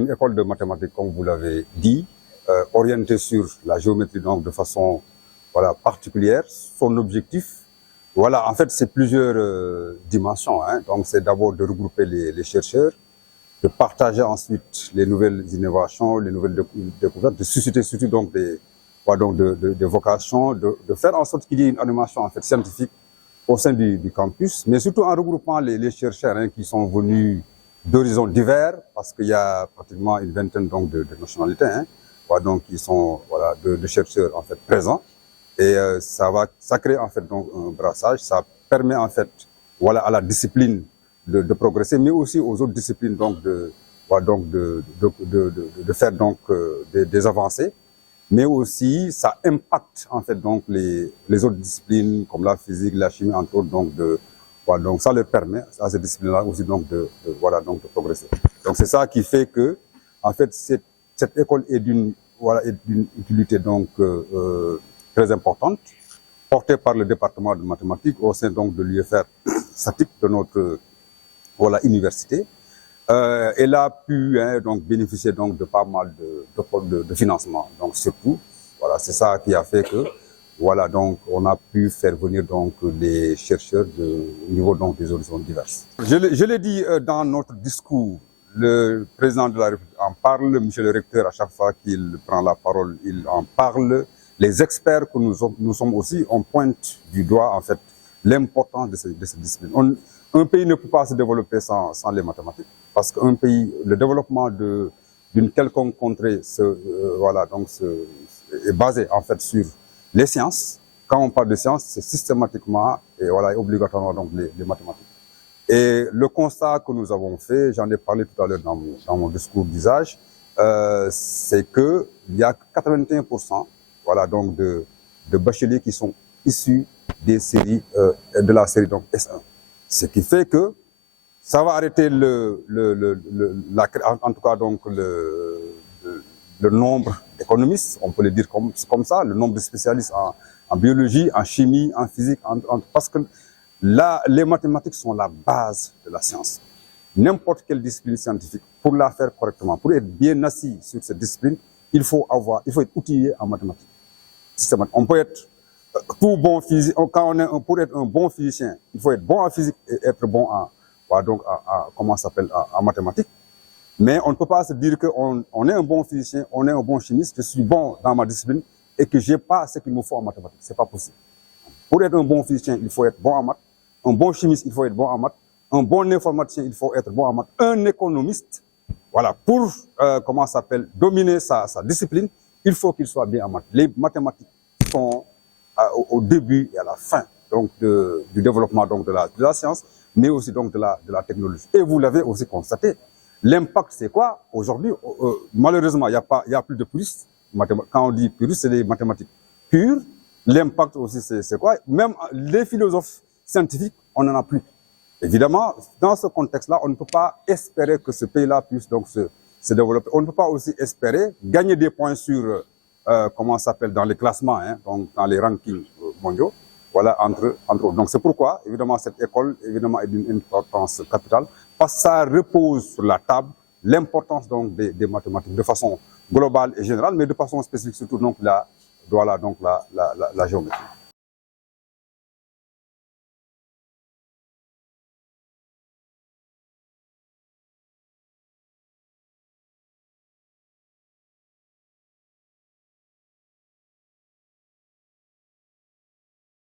Une école de mathématiques, comme vous l'avez dit, orientée sur la géométrie donc de façon particulière. Son objectif, en fait, c'est plusieurs dimensions. Donc, c'est d'abord de regrouper les chercheurs, de partager ensuite les nouvelles innovations, les nouvelles découvertes, de susciter surtout donc des vocations, de faire en sorte qu'il y ait une animation en fait scientifique au sein du campus, mais surtout en regroupant les chercheurs qui sont venus d'horizons divers, parce qu'il y a pratiquement une vingtaine donc de nationalités, donc qui sont de chercheurs en fait présents, et ça crée en fait donc un brassage, ça permet en fait à la discipline de progresser, mais aussi aux autres disciplines donc de faire donc des avancées, mais aussi ça impacte en fait donc les autres disciplines comme la physique, la chimie entre autres, donc ça leur permet à ces disciplines-là aussi donc de progresser. Donc c'est ça qui fait que en fait cette école est d'une utilité donc très importante, portée par le département de mathématiques au sein donc de l'UFR SATIC de notre université. Elle a pu donc bénéficier donc de pas mal de financement. Donc surtout, c'est ça qui a fait que donc on a pu faire venir donc les chercheurs au niveau donc des horizons divers. Je l'ai dit dans notre discours, le président de la République en parle, monsieur le recteur à chaque fois qu'il prend la parole, il en parle. Les experts que nous sommes aussi, on pointe du doigt en fait l'importance de cette discipline. Un pays ne peut pas se développer sans les mathématiques, parce qu'un pays, le développement d'une quelconque contrée est basé en fait sur les sciences. Quand on parle de sciences, c'est systématiquement et obligatoirement donc les mathématiques. Et le constat que nous avons fait, j'en ai parlé tout à l'heure dans mon discours d'usage, c'est que il y a 81% donc de bacheliers qui sont issus des séries de la série donc S1. Ce qui fait que ça va arrêter en tout cas donc le nombre d'économistes, on peut le dire comme ça, le nombre de spécialistes en biologie, en chimie, en physique, parce que là, les mathématiques sont la base de la science. N'importe quelle discipline scientifique, pour la faire correctement, pour être bien assis sur cette discipline, il faut être outillé en mathématiques. On peut être tout bon physicien. Pour être un bon physicien, il faut être bon en physique et être bon en mathématiques. Mais on ne peut pas se dire qu'on est un bon physicien, on est un bon chimiste, je suis bon dans ma discipline et que j'ai pas ce qu'il me faut en mathématiques. C'est pas possible. Pour être un bon physicien, il faut être bon en maths. Un bon chimiste, il faut être bon en maths. Un bon informaticien, il faut être bon en maths. Un économiste, pour dominer sa discipline, il faut qu'il soit bien en maths. Les mathématiques sont au début et à la fin donc du développement donc de la science, mais aussi donc de la technologie. Et vous l'avez aussi constaté. L'impact, c'est quoi? Aujourd'hui, malheureusement, il y a plus de puristes. Quand on dit puristes, c'est des mathématiques pures. L'impact aussi, c'est quoi? Même les philosophes scientifiques, on n'en a plus. Évidemment, dans ce contexte-là, on ne peut pas espérer que ce pays-là puisse donc se développer. On ne peut pas aussi espérer gagner des points sur dans les classements, donc dans les rankings mondiaux, entre autres. Donc c'est pourquoi, évidemment, cette école, évidemment, est d'une importance capitale, parce que ça repose sur la table l'importance donc des mathématiques de façon globale et générale, mais de façon spécifique surtout donc la géométrie.